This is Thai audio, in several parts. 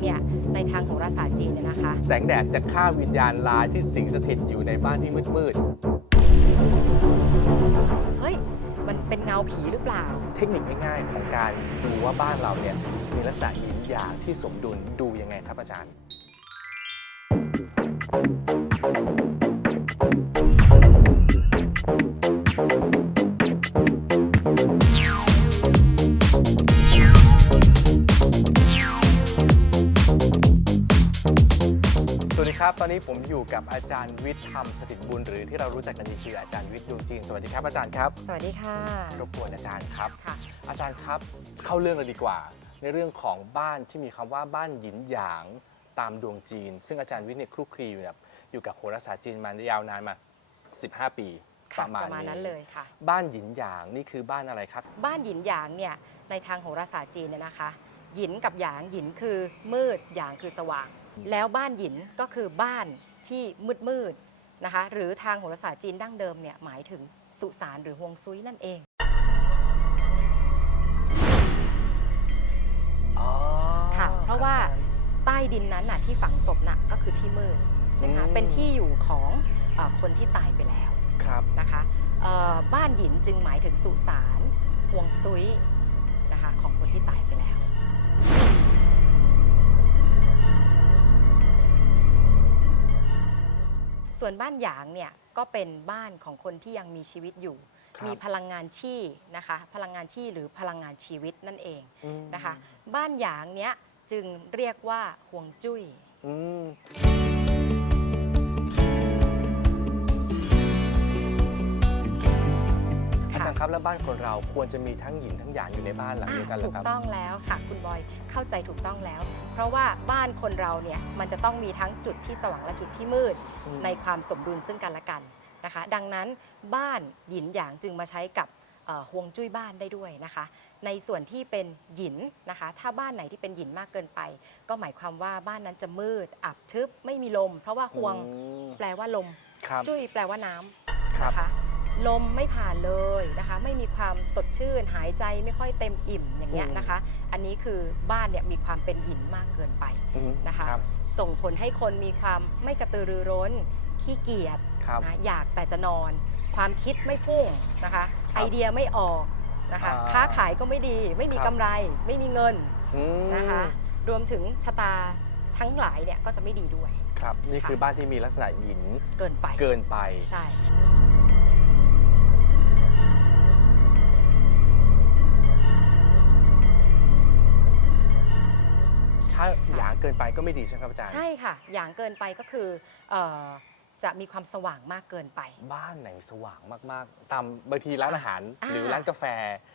เนี่ยในทางโหราศาสตร์จีนเนี่ยนะคะ แสงแดดจะฆ่าวิญญาณร้ายที่สิงสถิตอยู่ในบ้านที่มืดเฮ้ย มันเป็นเงาผีหรือเปล่า ๆ เทคนิคง่ายๆ ของการดูว่าบ้านเราเนี่ยมีลักษณะหยินหยางที่สมดุลดูยังไงครับอาจารย์ ตอนนี้ผมอยู่กับอาจารย์วิทย์ธรรมสถิตบุญหรือที่เรารู้จักกันดีคืออาจารย์วิทย์ดวงจีนสวัสดีครับอาจารย์ครับสวัสดีค่ะรบกวนอาจารย์ครับ ค่ะ อาจารย์ครับเข้าเรื่องเลยดีกว่า ในเรื่องของบ้านที่มีคำว่าบ้านหยินหยางตามดวงจีน ซึ่งอาจารย์วิทย์เนี่ยคลุกคลีอยู่แบบอยู่กับโหราศาสตร์จีนมายาวนานมา 15 ปีค่ะประมาณประมาณนั้นเลยค่ะ บ้านหยินหยางนี่คือบ้านอะไรครับ บ้านหยินหยางเนี่ยในทางโหราศาสตร์จีนเนี่ยนะคะ หยินกับหยางหยินคือมืดหยางคือสว่าง แล้วบ้านหยินก็คือบ้านที่มืดมืดๆนะคะหรือทางโหราศาสตร์จีนดั้งเดิมเนี่ยหมายถึงสุสานหรือฮวงซุยนั่นเองค่ะเพราะว่าใต้ดินนั้นน่ะที่ฝังศพน่ะก็คือที่มืดใช่ไหมคะอืมเป็นที่อยู่ของเออคนที่ตายไปแล้วครับนะคะเอ่อบ้านหยินจึงหมายถึงสุสานฮวงซุยนะคะของคนที่ตายไปแล้ว ส่วนบ้านหยางเนี่ยก็เป็นบ้านของคนที่ยังมีชีวิตอยู่ ครับมีพลังงานชี่นะคะ พลังงานชี่หรือพลังงานชีวิตนั่นเองอืม นะคะ บ้านหยางเนี้ยจึงเรียกว่าฮวงจุ้ย อืม ครับ แล้วบ้านคนเราควรจะมีทั้งหยินทั้งหยางอยู่ในบ้านหลังเดียวกันเหรถูอกครับต้องแล้วค่ะคุณบอยเข้าใจถูกต้องแล้ว เพราะว่าบ้านคนเราเนี่ยมันจะต้องมีทั้งจุดที่สว่างและจุดที่มืดอืม ในความสมดุลซึ่งกันและกันนะคะ ดังนั้นบ้านหยินหยางจึงมาใช้กับเอ่อฮวงจุ้ยบ้านได้ด้วยนะคะ ในส่วนที่เป็นหยินนะคะ ถ้าบ้านไหนที่เป็นหยินมากเกินไป ก็หมายความว่าบ้านนั้นจะมืด อับทึบไม่มีลม เพราะว่าฮวงอืมแปลว่าลม ครับ จุ้ยแปลว่าน้ครัำบนะคะ ลมไม่ผ่านเลยนะคะ ไม่มีความสดชื่นหายใจไม่ค่อยเต็มอิ่มอย่างเงี้ยนะคะ อันนี้คือบ้านเนี่ยมีความเป็นหยินมากเกินไปอืมนะคะรับส่งผลให้คนมีความไม่กระตือรือร้น ขี้เกียจครับนะอยากแต่จะนอน ความคิดไม่พุ่งนะคะครับไอเดียไม่ออกนะคะอ่าค้าขายก็ไม่ดี ไม่มีครับกำไร ไม่มีเงินอืมนะคะ รวมถึงชะตาทั้งหลายเนี่ยก็จะไม่ดีด้วย ครับ นี่ค่ะคือบ้านที่มีลักษณะหยินเกินไปเกินไปใช่ ถ้าหยางเกินไปก็ไม่ดีใช่ไหมครับอาจารย์ ใช่ค่ะ อย่างเกินไปก็คือเอ่อจะมีความสว่างมากเกินไป บ้านไหนสว่างมากๆ ตามบางทีร้านอาหาร อ่าหรือร้านกาแฟ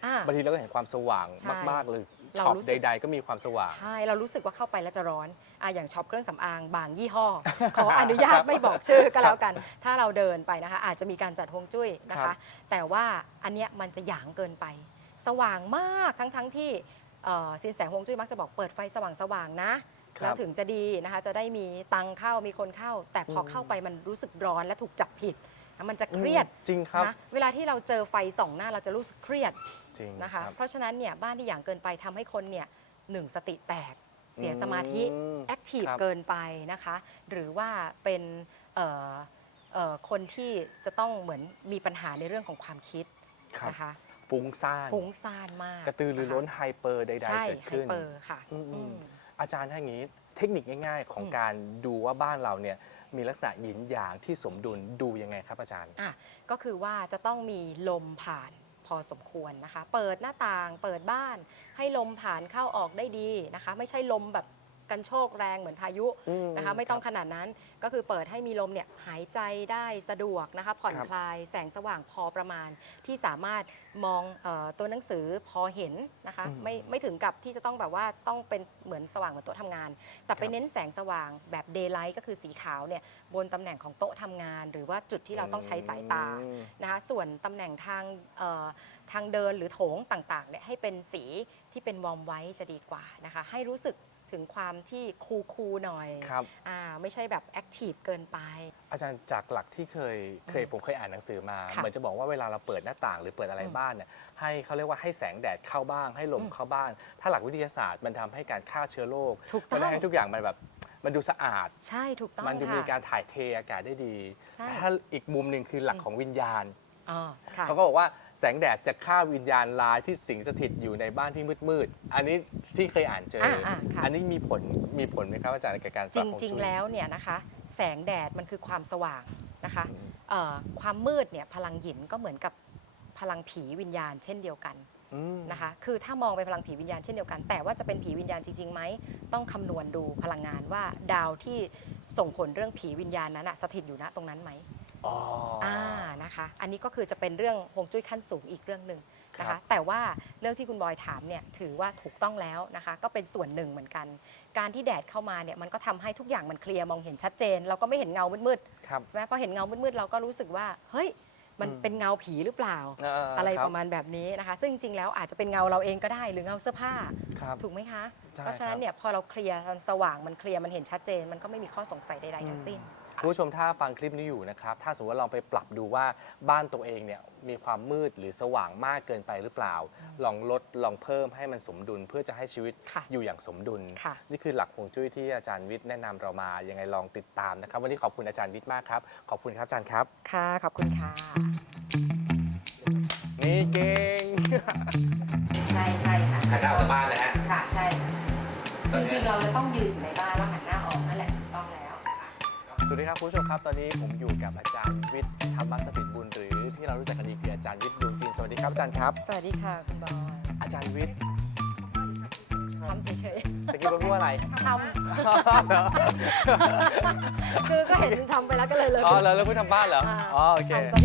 อ่าบางทีเราก็เห็นความสว่างใช่มากๆเลยเราช็อปรู้สึก ใด ๆ ก็มีความสว่าง ใช่เรารู้สึกว่าเข้าไปแล้วจะร้อนอะอย่างช็อปเครื่องสำอางบางยี่ห้อ ขออนุญาตไม่บอกชื่อก็แล้วกัน ถ้าเราเดินไปนะคะ อาจจะมีการจัดฮวงจุ้ยนะครัคะ บแต่ว่าอันเนี้ยมันจะหยางเกินไป สว่างมากทั้งๆที่ เอ่อสินแสฮวงจุ้ยมักจะบอกเปิดไฟสว่างๆนะ ครับแล้วถึงจะดีนะคะจะได้มีตังค์เข้ามีคนเข้า แต่พออม เข้าไปมันรู้สึกร้อนและถูกจับผิดนะมันจะเครียดจริงครับ นะเวลาที่เราเจอไฟส่องหน้าเราจะรู้สึกเครียด จริงนะคะรับ เพราะฉะนั้นเนี่ยบ้านที่อย่างเกินไปทำให้คนเนี่ยหนึ่งสติแตก เสียสมาธิอืมแอคทีฟครับ เกินไปนะคะ หรือว่าเป็นเอ่อเอ่อคนที่จะต้องเหมือนมีปัญหาในเรื่องของความคิดครับ นะคะ ฟุ้งซ่านฟุ้งซ่านมากกระตือรือร้นไฮเปอร์ใดใช่ๆเกิดไฮขึ้นเปอร์ค่ะอืมอืมอาจารย์ถ้าอย่างนี้เทคนิคง่าย ๆ ของอืมการดูว่าบ้านเราเนี่ยมีลักษณะหยินหยางที่สมดุลดูยังไงครับอาจารย์อะก็คือว่าจะต้องมีลมผ่านพอสมควรนะคะ เปิดหน้าต่างเปิดบ้านให้ลมผ่านเข้าออกได้ดีนะคะ ไม่ใช่ลมแบบ กันโชกแรงเหมือนพายุอืมนะคะ ไม่ต้องครับขนาดนั้นก็คือเปิดให้มีลมเนี่ยหายใจได้สะดวกนะคะ ผ่อนครับ คลายแสงสว่างพอประมาณ ที่สามารถมองเออตัวหนังสือพอเห็นนะคะ อืมไม่ไม่ถึงกับที่จะต้องแบบว่าต้องเป็นเหมือนสว่างเหมือนโต๊ะทำงาน แต่ไปครับ เน้นแสงสว่างแบบเดย์ไลท์ก็คือสีขาวเนี่ยบนตำแหน่งของโต๊ะทำงาน หรือว่าจุดที่เราต้องใช้สายตา อืม นะคะส่วนตำแหน่งทางเอ่อ ทางเดินหรือโถงต่างๆเนี่ยให้เป็นสีที่เป็นวอร์มไว้จะดีกว่านะคะ ให้รู้สึกถึงความที่คูลๆหน่อยครับ อ่าไม่ใช่แบบแอคทีฟเกินไป อาจารย์จากหลักที่เคยเคยผมเคยอ่านหนังสือมาค่ะเหมือนจะบอกว่าเวลาเราเปิดหน้าต่างหรือเปิดอะไรอืมบ้านเนี่ยให้เขาเรียกว่าให้แสงแดดเข้าบ้าง ให้ลมอืมเข้าบ้างถ้าหลักวิทยาศาสตร์มันทำให้การฆ่าเชื้อโรคถูกต้มัอนงได้ให้ทุกอย่างมันแบบมันดูสะอาด ใช่ถูกต้องมันจะค่ะมีการถ่ายเทอากาศได้ดีใช่แต่ถ้าอีกมุมหนึ่งคือหลักของวิญญาณ อ๋อค่ะ เขาก็บอกว่าแสงแดดจะฆ่าวิญญาณร้ายที่สิงสถิตอยู่ในบ้านที่มืดๆ อันนี้ที่เคยอ่านเจอออ่าค่ะ อันนี้มีผลมีผลไหมครับอาจารย์กับการปจรับฮวริงจุ้ย ๆ แล้วเนี่ยนะคะ แสงแดดมันคือความสว่างนะคะอืม เอ่อความมืดเนี่ยพลังหยินก็เหมือนกับพลังผีวิญญาณเช่นเดียวกันอืม นะคะ คือถ้ามองไปพลังผีวิญญาณเช่นเดียวกัน แต่ว่าจะเป็นผีวิญญาณจริงๆไหมต้องคำนวณดูพลังงานว่าดาวที่ ส่งผลเรื่องผีวิญญาณนั้นอะสถิตอยู่ณตรงนั้นไหมอ๋อออ่านะคะ อันนี้ก็คือจะเป็นเรื่องฮวงจุ้ยขั้นสูงอีกเรื่องหนึ่งนะครัคะ บ แต่ว่าเรื่องที่คุณบอยถามเนี่ยถือว่าถูกต้องแล้วนะคะ ก็เป็นส่วนหนึ่งเหมือนกัน การที่แดดเข้ามาเนี่ยมันก็ทำให้ทุกอย่างมันเคลียร์มองเห็นชัดเจน เราก็ไม่เห็นเงามืดครับ ๆใช่ไหมพอเห็นเงามืดๆเราก็รู้สึกว่าเฮ้ยมันอืม เป็นเงาผีหรือเปล่าาอะไรคบประมาณแบบนี้นะคะ ซึ่งจริงๆแล้วอาจจะเป็นเงาเราเองก็ได้หรือเงาเสื้อผ้า ครับ ถูกไหมคะ ใช่เพราะฉะนั้ครันบเนี่ยพอเราเคลียร์มันสว่างมันเคลียร์มันเห็นชัดเจน มันก็ไม่มีข้อสงสัยใดๆทั้งสิ้น คุณผู้ชมถ้าฟังคลิปนี้อยู่นะครับ ถ้าสมมติว่าลองไปปรับดูว่าบ้านตัวเองเนี่ยมีความมืดหรือสว่างมากเกินไปหรือเปล่า ลองลดลองเพิ่มให้มันสมดุล เพื่อจะให้ชีวิตค่ะอยู่อย่างสมดุล ค่ะ นี่คือหลักฮวงจุ้ยที่อาจารย์วิทย์แนะนำเรามายังไงลองติดตามนะครับ วันนี้ขอบคุณอาจารย์วิทย์มากครับ ขอบคุณครับอาจารย์ครับ ค่ะ ขอบคุณค่ะ นี่เก่ง ดีครับคุณผู้ชมครับ ตอนนี้ผมอยู่กับอาจารย์วิทย์ธรรมสถิตบุญหรือที่เรารู้จักกันดีคืออาจารย์วิทย์ดวงจีนสวัสดีครับอาจารย์ครับ สวัสดีค่ะคุณบอยอาจารย์วิทย์ทำเฉยตะกี้พูดว่าอะไรๆทำคือก็เห็นทำไปแล้วก็เลยเลย อ๋อแล้วเรื่องพูดทำบ้านเหรอาอ๋อโอเค ทำซะ